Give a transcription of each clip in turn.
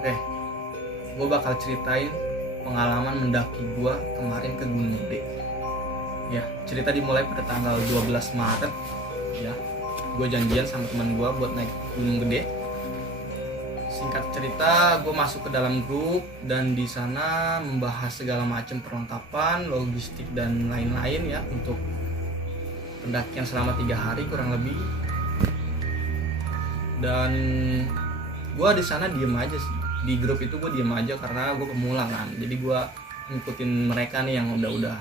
Oke, gue bakal ceritain pengalaman mendaki gue kemarin ke Gunung Gede. Ya, cerita dimulai pada tanggal 12 Maret. Ya, gue janjian sama teman gue buat naik Gunung Gede. Singkat cerita, gue masuk ke dalam grup dan di sana membahas segala macam perlengkapan, logistik dan lain-lain ya untuk pendakian selama 3 hari kurang lebih. Dan gue di sana diem aja sih, di grup itu gue diem aja karena gue pemula kan, jadi gue ngikutin mereka nih yang udah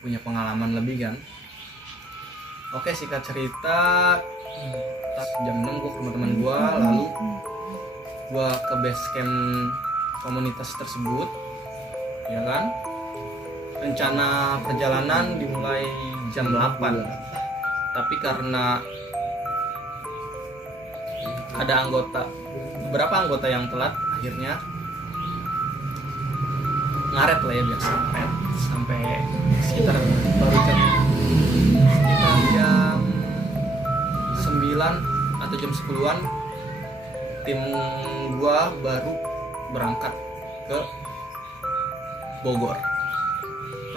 punya pengalaman lebih kan. Oke, singkat cerita, jam 6 gue ke rumah teman gue, lalu gue ke base camp komunitas tersebut, ya kan. Rencana perjalanan dimulai jam 8, tapi karena ada beberapa anggota yang telat, akhirnya ngaret lah ya, biasa ngaret sampai sekitar jam 9 atau jam 10-an tim gua baru berangkat ke Bogor.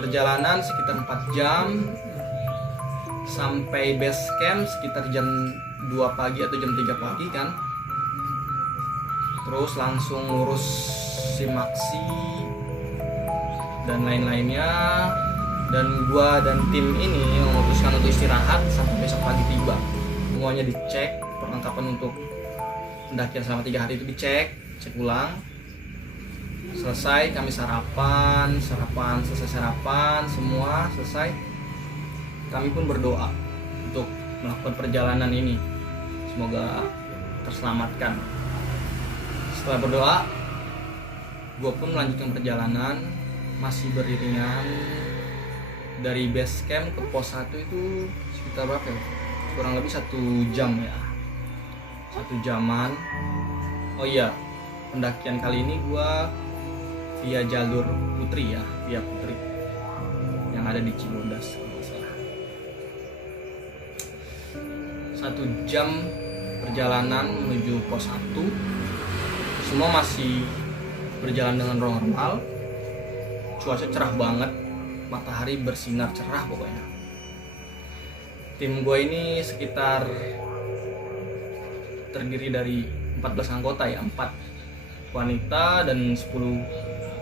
Perjalanan sekitar 4 jam sampai base camp sekitar jam 2 pagi atau jam 3 pagi kan. Terus langsung ngurus simaksi dan lain-lainnya, dan gua dan tim ini memutuskan untuk istirahat sampai besok pagi tiba. Semuanya dicek, perlengkapan untuk pendakian selama 3 hari itu cek ulang. Selesai kami sarapan, selesai sarapan, semua selesai. Kami pun berdoa untuk melakukan perjalanan ini, semoga terselamatkan. Setelah berdoa, gue pun melanjutkan perjalanan, masih beriringan dari base camp ke pos 1 itu sekitar berapa ya? Kurang lebih 1 jam ya, 1 jaman. Oh iya, pendakian kali ini gue via jalur Putri ya, via Putri yang ada di Cibodas kalau nggak salah. 1 jam perjalanan menuju pos 1, semua masih berjalan dengan normal. Cuaca cerah banget, matahari bersinar cerah pokoknya. Tim gue ini sekitar terdiri dari 14 anggota ya, 4 wanita dan 10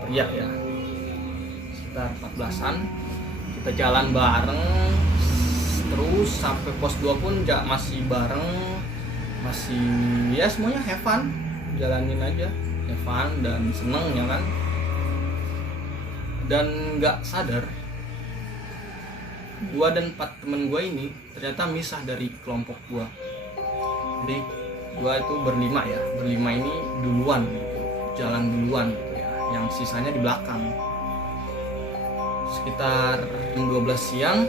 pria ya, sekitar 14-an. Kita jalan bareng terus sampai pos 2 pun masih bareng, masih ya semuanya have fun, jalanin aja, have fun dan seneng ya kan. Dan nggak sadar, gua dan 4 temen gua ini ternyata misah dari kelompok gua. Jadi gua itu berlima ini duluan gitu, jalan duluan gitu ya, yang sisanya di belakang. Sekitar jam 12 siang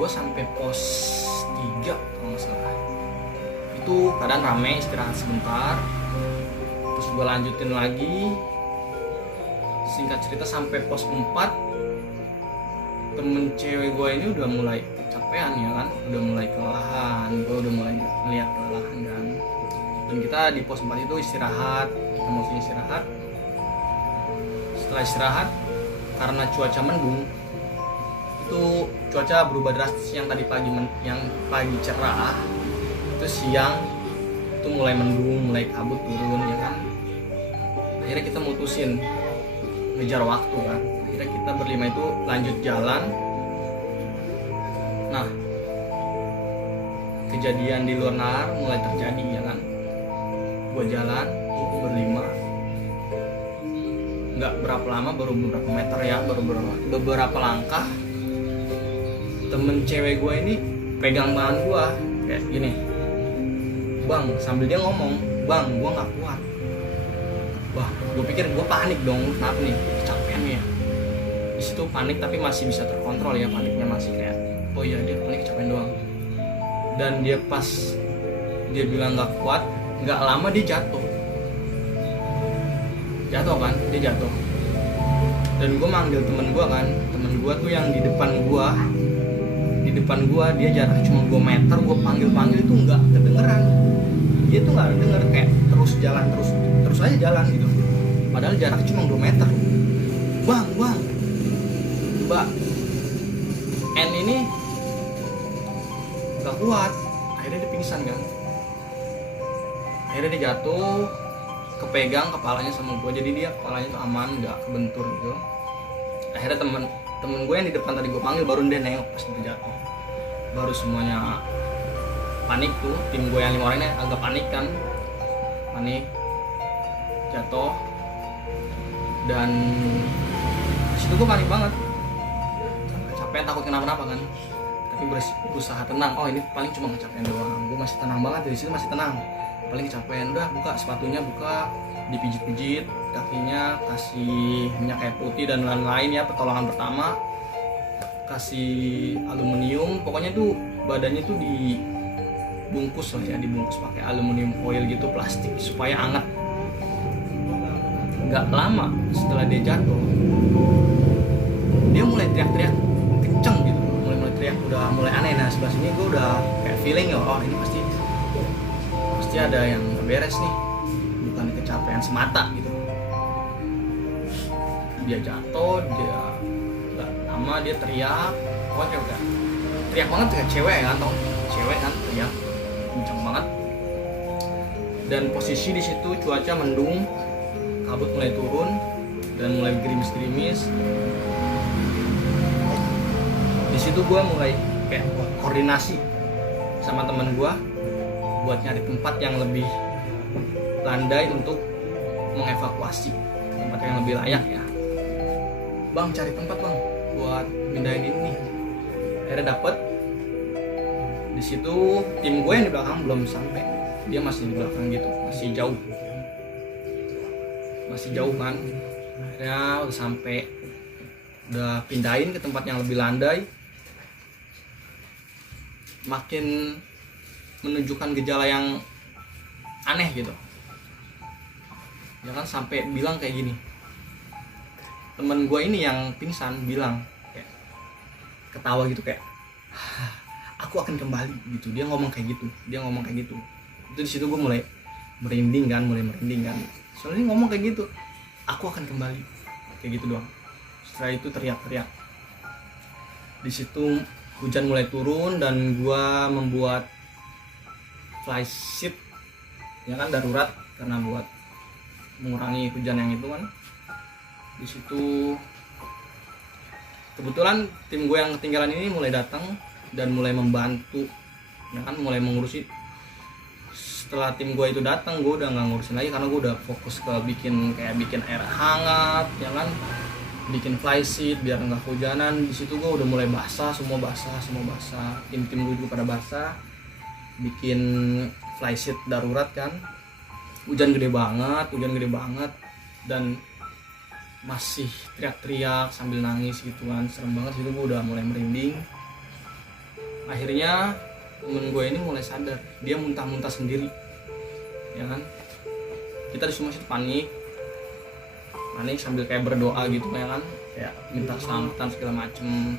gue sampai pos 3 kalau nggak salah. Itu keadaan rame, istirahat sebentar, terus gue lanjutin lagi. Singkat cerita sampai pos 4, temen cewek gue ini udah mulai kecapean ya kan, udah mulai kelelahan, gue udah mulai ngeliat kelelahan kan. Dan kita di pos 4 itu istirahat, kita mau istirahat. Setelah istirahat, karena cuaca mendung, itu cuaca berubah drastis. Yang tadi pagi cerah, itu siang itu mulai mendung, mulai kabut turun ya kan. Akhirnya kita mutusin ngejar waktu kan. Akhirnya kita berlima itu lanjut jalan. Nah, kejadian di luar nalar mulai terjadi ya kan. Gua jalan berlima, nggak berapa lama, baru beberapa meter ya, baru beberapa langkah, temen cewek gue ini pegang tangan gue kayak gini, bang, sambil dia ngomong, bang, gue nggak kuat. Wah, gue pikir, gue panik dong, kenapa nih, kecapean ya. Di situ panik tapi masih bisa terkontrol ya, paniknya masih kayak, oh iya dia panik kecapean doang. Dan dia pas dia bilang nggak kuat, nggak lama dia jatuh kan, dia jatuh. Dan gue manggil temen gue kan, temen gue tuh yang di depan gue, dia jarak cuma 2 meter, gue panggil itu nggak kedengeran, dia tuh nggak denger, kayak terus jalan terus terus aja jalan gitu, padahal jaraknya cuma 2 meter. Bang mbak, N ini gak kuat, akhirnya dia pingsan kan, akhirnya dia jatuh, kepegang kepalanya sama gue, jadi dia kepalanya tuh aman, gak kebentur gitu. Akhirnya temen gue yang di depan tadi gue panggil baru dia nengok pas dia jatuh, baru semuanya panik tuh, tim gue yang 5 orang ini agak panik kan, panik jatuh, dan disitu gue panik banget, kecapean takut kenapa-napa kan, tapi berusaha tenang. Oh ini paling cuma kecapean doang, gue masih tenang banget dari situ, masih tenang, paling kecapean. Udah buka sepatunya, buka, dipijit-pijit kakinya, kasih minyak kayu putih dan lain-lain ya, pertolongan pertama, kasih aluminium, pokoknya tuh badannya tuh dibungkus lah ya, dibungkus pakai aluminium foil gitu, plastik supaya hangat. Nggak lama setelah dia jatuh, dia mulai teriak-teriak kenceng gitu, mulai teriak, udah mulai aneh. Nah sebelah sini gue udah kayak feeling ya, oh ini pasti ada yang beres nih, bukan kecapean semata gitu. Dia jatuh, dia nggak lama dia teriak, pokoknya udah teriak banget kayak cewek kan, tau cewek kan teriak kenceng banget. Dan posisi di situ cuaca mendung, kabut mulai turun dan mulai gerimis-gerimis. Di situ gue mulai kayak koordinasi sama teman gue buat nyari tempat yang lebih landai untuk mengevakuasi, tempat yang lebih layak ya. Bang, cari tempat bang buat pindahin ini nih. Akhirnya dapet. Di situ tim gue yang di belakang belum sampai, dia masih di belakang gitu, masih jauh kan. Akhirnya udah sampai, udah pindahin ke tempat yang lebih landai. Makin menunjukkan gejala yang aneh gitu ya kan, sampai bilang kayak gini, temen gue ini yang pingsan bilang kayak ketawa gitu kayak aku akan kembali gitu, dia ngomong kayak gitu. Itu di situ gue mulai merinding kan, soalnya dia ngomong kayak gitu, aku akan kembali, kayak gitu doang. Setelah itu teriak-teriak. Di situ hujan mulai turun dan gue membuat fly sheet ya kan, darurat, karena buat mengurangi hujan yang itu kan. Di situ kebetulan tim gue yang ketinggalan ini mulai datang dan mulai membantu ya kan, mulai mengurusi. Setelah tim gue itu datang, gue udah nggak ngurusin lagi karena gue udah fokus ke bikin air hangat ya kan, bikin fly sheet biar nggak hujanan. Di situ gue udah mulai basah, semua basah. Tim gue juga pada basah, bikin fly sheet darurat kan. Hujan gede banget dan masih teriak-teriak sambil nangis gitu kan, serem banget. Situ gue udah mulai merinding. Akhirnya temen gue ini mulai sadar, dia muntah-muntah sendiri ya kan. Kita di semua situ panik sambil kayak berdoa gitu ya kan, kayak minta selamatan segala macem.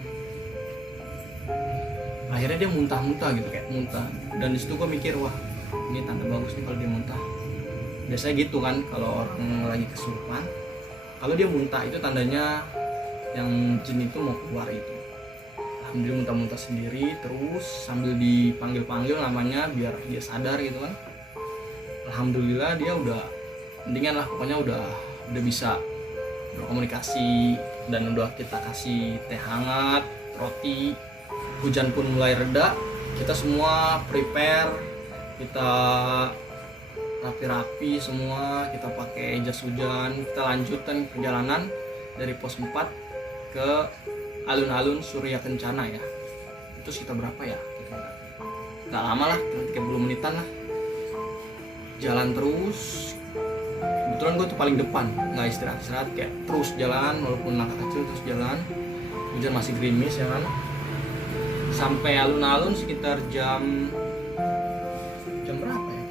Akhirnya dia muntah-muntah gitu, kayak muntah. Dan disitu gue mikir, wah ini tanda bagus nih kalau dia muntah. Biasanya gitu kan kalau orang lagi kesurupan, kalau dia muntah itu tandanya yang jin itu mau keluar itu. Alhamdulillah muntah-muntah sendiri, terus sambil dipanggil-panggil namanya biar dia sadar gitu kan. Alhamdulillah dia udah mendingan lah, pokoknya udah bisa berkomunikasi, dan udah kita kasih teh hangat, roti. Hujan pun mulai reda, kita semua prepare, kita rapi-rapi semua, kita pakai jas hujan, kita lanjutkan perjalanan dari pos 4 ke alun-alun Surya Kencana ya. Itu sekitar berapa ya? Gak lama lah, 30 menitan lah. Jalan terus. Kebetulan gue tuh paling depan, nggak istirahat, kayak terus jalan, walaupun langkah kecil terus jalan. Hujan masih gerimis ya kan. Sampai alun-alun sekitar jam berapa ya?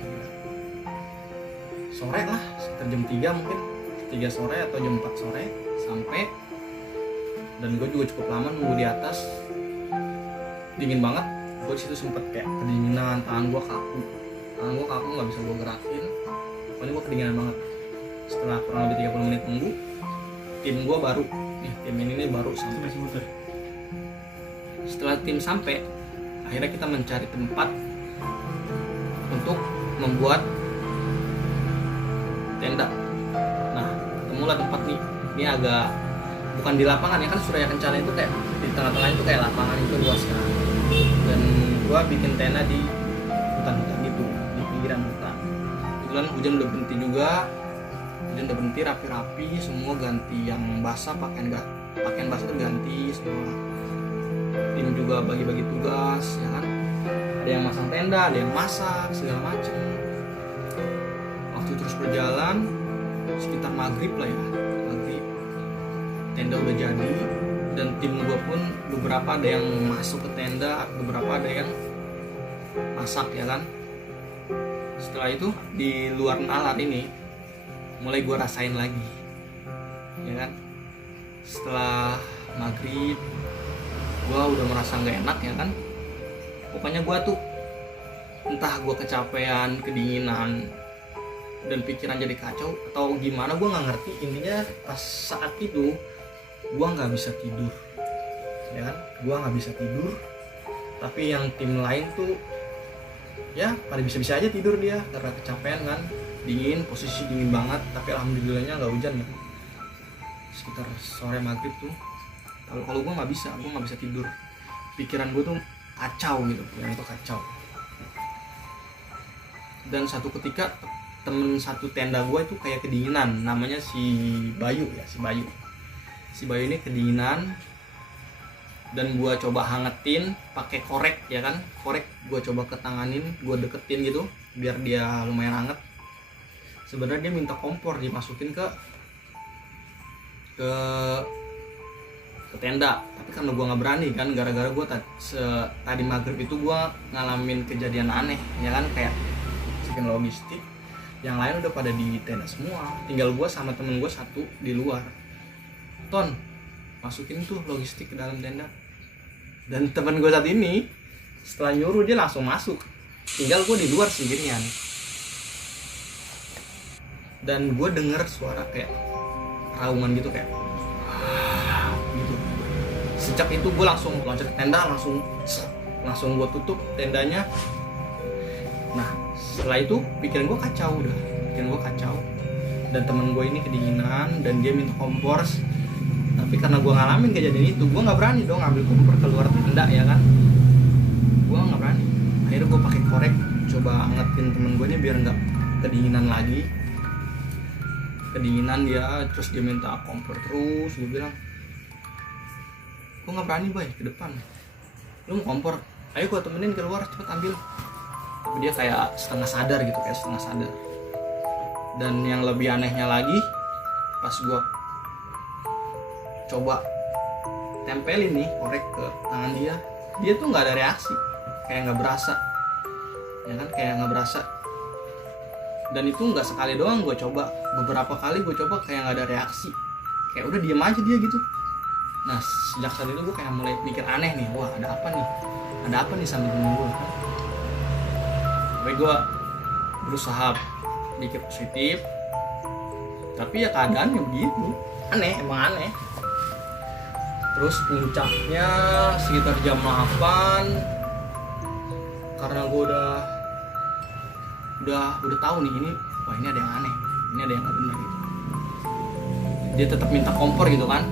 Sore lah, sekitar jam 3 mungkin, 3 sore atau jam 4 sore sampai. Dan gue juga cukup lama nunggu di atas, dingin banget. Gue disitu sempet kayak kedinginan, tangan gue kaku nggak bisa gue gerakin, pokoknya gue kedinginan banget. Setelah kurang lebih 30 menit nunggu, tim gue baru nih, tim ini nih baru sampai. Setelah tim sampai, akhirnya kita mencari tempat untuk membuat tenda. Nah, ketemulah tempat nih. Ini agak bukan di lapangan ya, kan Surya Kencana itu kayak di tengah-tengah itu kayak lapangan itu luas kan. Dan gua bikin tenda di hutan-hutan gitu, di pinggiran hutan. Kebetulan hujan udah berhenti juga. Hujan udah berhenti, rapi-rapi, semua ganti yang basah, pakaian basah tuh ganti semua. Tim juga bagi-bagi tugas ya kan. Ada yang masang tenda, ada yang masak, segala macem. Waktu terus berjalan, sekitar maghrib lah ya, maghrib tenda udah jadi, dan tim gue pun beberapa ada yang masuk ke tenda, beberapa ada yang masak ya kan. Setelah itu di luar nalar ini mulai gue rasain lagi ya kan. Setelah maghrib gue udah merasa nggak enak ya kan. Pokoknya gue tuh entah gue kecapean, kedinginan, dan pikiran jadi kacau atau gimana, gue nggak ngerti. Intinya pas saat itu gue nggak bisa tidur ya kan, gue nggak bisa tidur. Tapi yang tim lain tuh ya pada bisa-bisa aja tidur dia karena kecapean kan, dingin, posisi dingin banget. Tapi alhamdulillahnya nggak hujan kan. Sekitar sore maghrib tuh kalau gue nggak bisa tidur, pikiran gue tuh kacau gitu, yang itu kacau. Dan satu ketika temen satu tenda gue itu kayak kedinginan, namanya si Bayu ya, si Bayu ini kedinginan, dan gue coba hangetin pakai korek ya kan. Korek gue coba ketanganin, gue deketin gitu biar dia lumayan hangat. Sebenarnya dia minta kompor dimasukin ke tenda, tapi karena gue nggak berani kan, gara-gara gue tadi maghrib itu gue ngalamin kejadian aneh ya kan, kayak bikin logistik. Yang lain udah pada di tenda semua, tinggal gue sama temen gue satu di luar. Ton, masukin tuh logistik ke dalam tenda. Dan temen gue saat ini setelah nyuruh dia langsung masuk, tinggal gue di luar sendirian. Dan gue denger suara kayak raungan gitu, kayak gitu. Sejak itu gue langsung loncat ke tenda, langsung gue tutup tendanya. Nah setelah itu pikiran gue kacau, dan temen gue ini kedinginan dan dia minta kompor. Tapi karena gue ngalamin kejadian itu, gue nggak berani dong ngambil kompor keluar tenda ya kan, gue nggak berani. Akhirnya gue pakai korek coba angetin temen gue ini biar nggak kedinginan lagi. Kedinginan dia, terus dia minta kompor terus. Gue bilang, gue nggak berani boy ke depan, lu mau kompor, ayo gue temenin keluar, cepet ambil. Tapi dia kayak setengah sadar. Dan yang lebih anehnya lagi, pas gue coba tempelin nih korek ke tangan dia tuh nggak ada reaksi, kayak nggak berasa ya kan, kayak nggak berasa. Dan itu nggak sekali doang gue coba, beberapa kali gue coba kayak nggak ada reaksi, kayak udah diem aja dia gitu. Nah sejak saat itu gue kayak mulai mikir aneh nih, wah ada apa nih sama temen gue kan. Tapi gue berusaha mikir positif, tapi ya keadaannya begitu, emang aneh. Terus puncaknya sekitar jam 8, karena gue udah tahu nih ini ada yang aneh, ini ada yang nggak benar gitu. Dia tetap minta kompor gitu kan,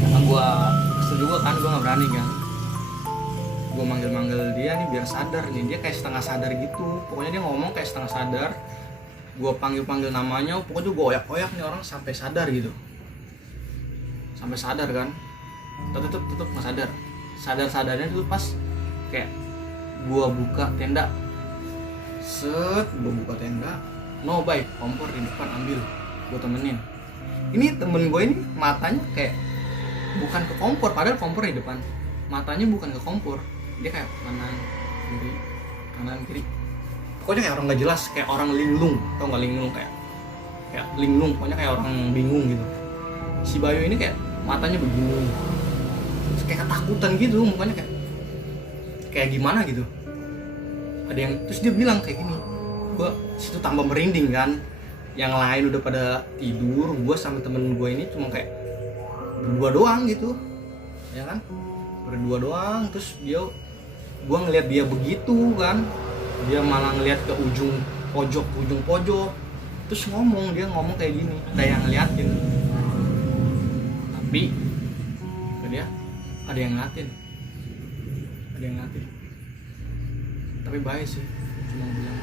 karena gue kesel juga kan, gue nggak berani kan. Gue manggil dia nih biar sadar nih, dia kayak setengah sadar gitu. Pokoknya dia ngomong kayak setengah sadar. Gue panggil namanya, pokoknya gue oyak nih orang sampai sadar gitu. Sampai sadar kan, tetep nggak sadar. Sadarnya tuh pas kayak gue buka tenda, gue buka tenda, no baik, kompor di depan ambil, gue temenin. Ini temen gue ini matanya kayak bukan ke kompor, padahal kompor di depan. Matanya bukan ke kompor, dia kayak kanan kiri. Pokoknya kayak orang nggak jelas, kayak orang linglung, tau nggak linglung, kayak linglung, pokoknya kayak orang bingung gitu. Si Bayu ini kayak matanya begini, kayak ketakutan gitu, mukanya kayak gimana gitu. Ada yang terus dia bilang kayak gini, gua situ tambah merinding kan, yang lain udah pada tidur, gue sama temen gue ini cuma kayak berdua doang gitu, ya kan, berdua doang. Terus gue ngeliat dia begitu kan, dia malah ngeliat ke ujung pojok, terus dia ngomong kayak gini, ada yang ngeliatin, tapi dia ada yang ngeliatin, tapi baik sih, cuma bilang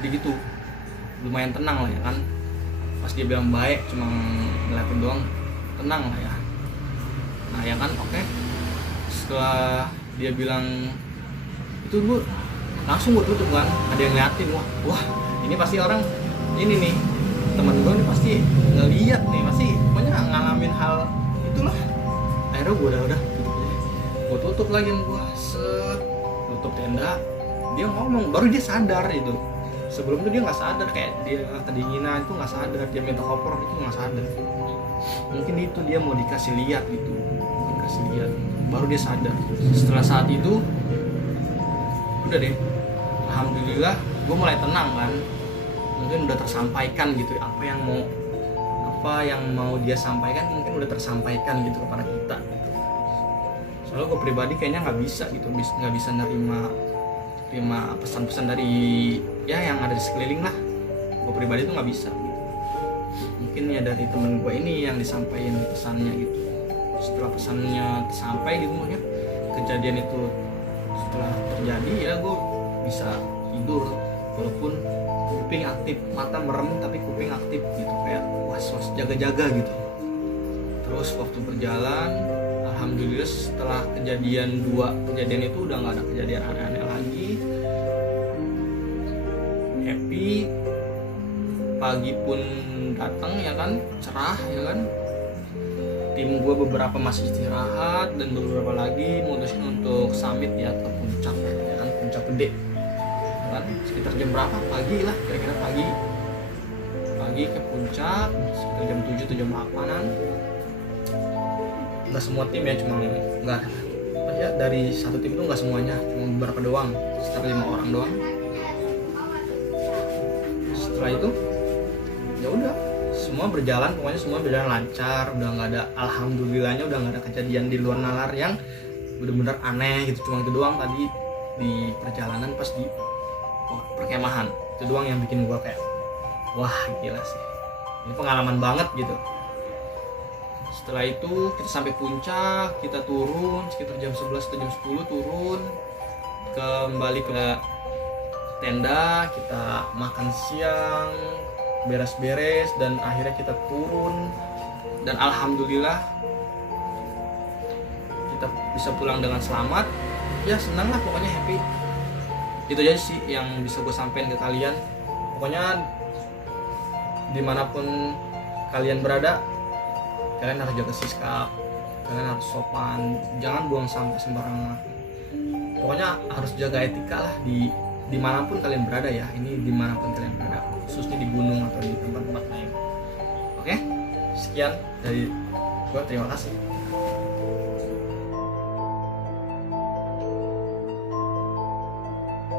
dia gitu, lumayan tenang lah ya kan. Pas dia bilang baik cuma ngeliatin doang, tenang lah ya. Nah ya kan, oke. Setelah dia bilang itu, gue langsung gue tutup kan, ada yang ngeliatin. Wah ini pasti orang ini nih, teman gue ini pasti ngeliat nih, pasti pokoknya ngalamin hal itulah. Akhirnya gue udah tutup aja, gue tutup lagi sama gue, tutup tenda. Dia ngomong, baru dia sadar itu. Sebelum itu dia nggak sadar, kayak dia kedinginan itu nggak sadar, dia minta koper itu nggak sadar. Mungkin itu dia mau dikasih lihat gitu, baru dia sadar. Setelah saat itu udah deh, alhamdulillah gue mulai tenang kan, mungkin udah tersampaikan gitu apa yang mau dia sampaikan, mungkin udah tersampaikan gitu kepada kita. Soalnya gue pribadi kayaknya nggak bisa nerima pesan-pesan dari ya yang ada di sekeliling lah. Gue pribadi tuh nggak bisa gitu. Mungkin ya dari temen gue ini yang disampaikan pesannya gitu. Setelah pesannya tersampai gitu, maksudnya kejadian itu setelah terjadi ya gue bisa tidur walaupun kuping aktif, mata merem tapi kuping aktif gitu, kayak was jaga-jaga gitu. Terus waktu berjalan, alhamdulillah setelah kejadian itu udah nggak ada kejadian aneh-aneh lagi. Happy, pagi pun datang ya kan, cerah ya kan. Tim gue beberapa masih istirahat dan beberapa lagi mutusin untuk summit ya ke puncak ya kan, puncak gede kan. Sekitar jam berapa, pagi lah kira-kira, pagi ke puncak sekitar jam 7 atau jam 8-an. Nggak semua tim ya, cuma nggak ya, dari satu tim itu nggak semuanya, cuma beberapa doang, sekitar 5 orang doang. Setelah itu ya udah, semua berjalan lancar, udah nggak ada, alhamdulillahnya udah nggak ada kejadian di luar nalar yang bener-bener aneh gitu. Cuma itu doang tadi di perjalanan pas di perkemahan, itu doang yang bikin gua kayak wah gila sih, ini pengalaman banget gitu. Setelah itu kita sampai puncak, kita turun sekitar jam 11 atau jam 10 turun, kembali ke tenda, kita makan siang, beres-beres, dan akhirnya kita turun. Dan alhamdulillah kita bisa pulang dengan selamat. Ya senang lah pokoknya, happy. Itu aja sih yang bisa gue sampaikan ke kalian. Pokoknya dimanapun kalian berada, kalian harus jaga sikap, kalian harus sopan, jangan buang sampah sembarangan. Pokoknya harus jaga etika lah dimanapun kalian berada ya. Ini dimanapun kalian berada, khususnya di gunung atau di tempat-tempat lain. Oke, sekian dari gua, terima kasih.